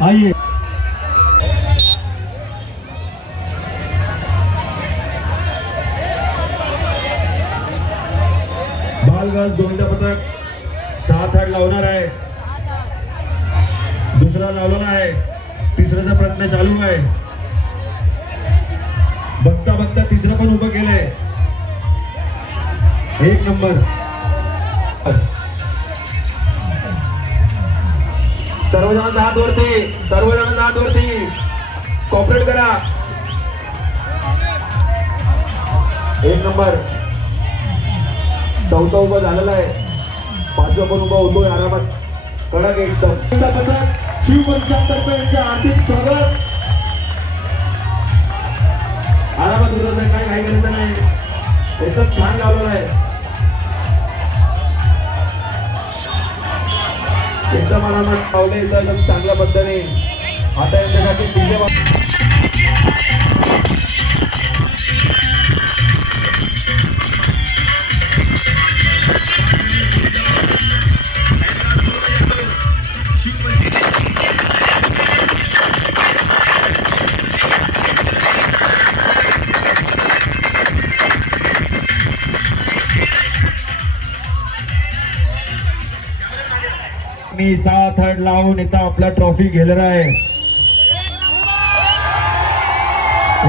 आइए बालगाज गोविंदा पथक 7 हाड लावणार आहे, दुसरा लावलेला आहे, तिसऱ्याचा प्रयत्न चालू आहे। बघता बघता तिसरं पण उभं केलंय। 1 नंबर। सर्वजणांचा हात वरती, सर्वजणांचा हात वरती, कॉपरेट करा। 1 नंबर। चौथा उभा झालेला आहे, पाचवा पण उभा होतोय आरामात, कडक एकदम। शिवपंचातर्फे यांचे हार्दिक स्वागत। आरामात उतरत आहे, काही करायचं नाही, एकदम छान लावलेला आहे, एकदम आरामात लावले, एकदम चांगल्या पद्धतीने। आता यांच्यासाठी मी 7 हाड लावून इथं आपला ट्रॉफी घेणार आहे।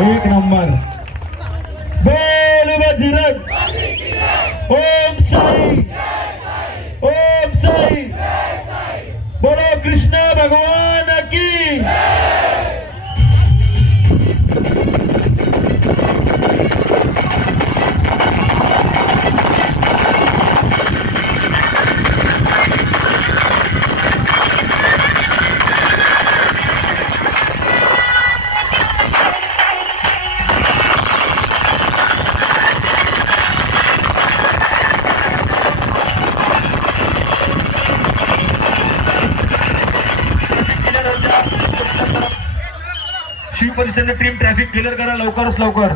1 नंबर। बोल बजरंग, ओम साई, ओम साई, बोलो कृष्ण भगवान की। शिव परिसराने टीम ट्रॅफिक क्लिअर करा लवकरात लवकर।